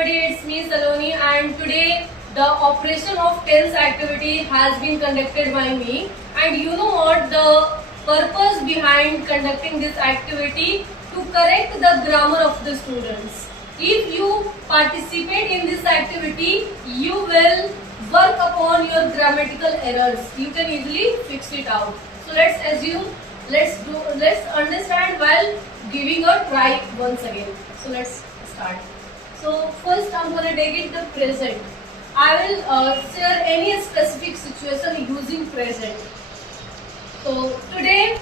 everybody, it's me Saloni, and today the operation of tense activity has been conducted by me. And you know what, the purpose behind conducting this activity, to correct the grammar of the students. If you participate in this activity, you will work upon your grammatical errors. You can easily fix it out. So let's understand while giving a try once again. So let's start. So first I'm gonna take it the present. I will share any specific situation using present. So today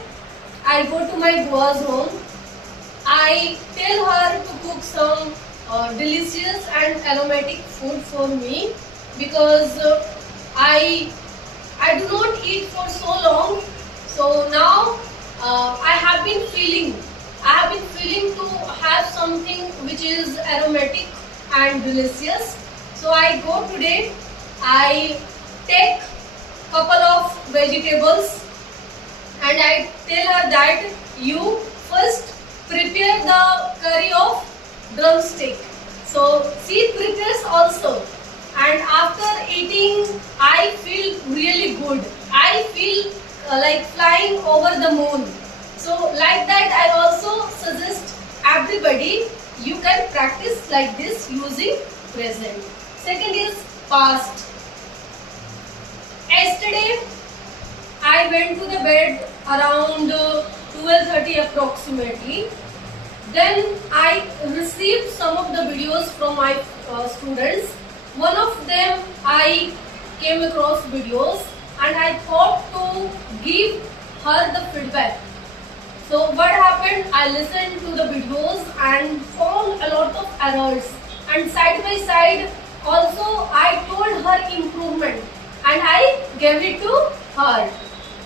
I go to my Bua's home. I tell her to cook some delicious and aromatic food for me because I do not eat for so long. So now I have been feeling to have something which is aromatic and delicious. So I go today, I take couple of vegetables and I tell her that you first prepare the curry of drumstick. So she prepares also, and after eating I feel really good. I feel like flying over the moon. So like that I also suggest everybody you can practice like this using present. Second is past. Yesterday I went to the bed around 12:30 approximately. Then I received some of the videos from my students. One of them I came across videos and I thought to give her the feedback. So what happened, I listened to the videos and found a lot of errors, and side by side also I told her improvement and I gave it to her.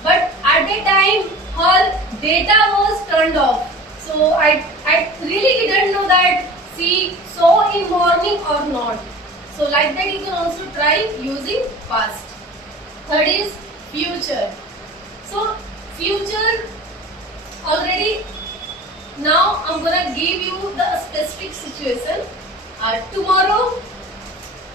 But at that time her data was turned off. So I really didn't know that she saw in morning or not. So like that you can also try using past. Third is future. So future, already now I'm gonna give you the specific situation. Tomorrow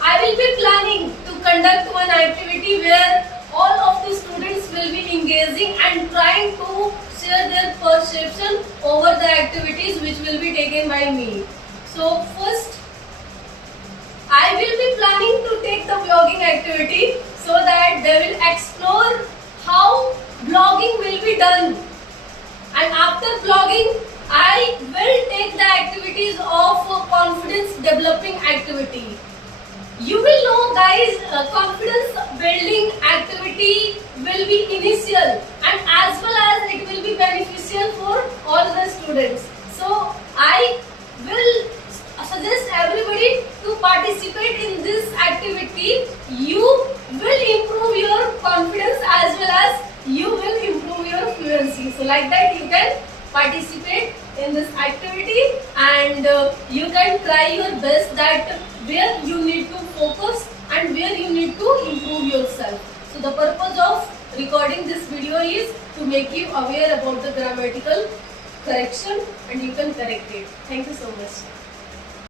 I will be planning to conduct one activity where all of the students will be engaging and trying to share their perception over the activities which will be taken by me. So first I will be planning to take the vlogging activity so that they will explore how vlogging will be done. And after vlogging, I will take the activities of confidence developing activity. You will know guys, confidence building activity will be initial and as well as it will be beneficial for all the students. So I will suggest everybody to participate in this activity. You will improve your confidence as well as you will improve your fluency. So like that you can participate in this activity and you can try your best that where you need to focus and where you need to improve yourself. So the purpose of recording this video is to make you aware about the grammatical correction and you can correct it. Thank you so much.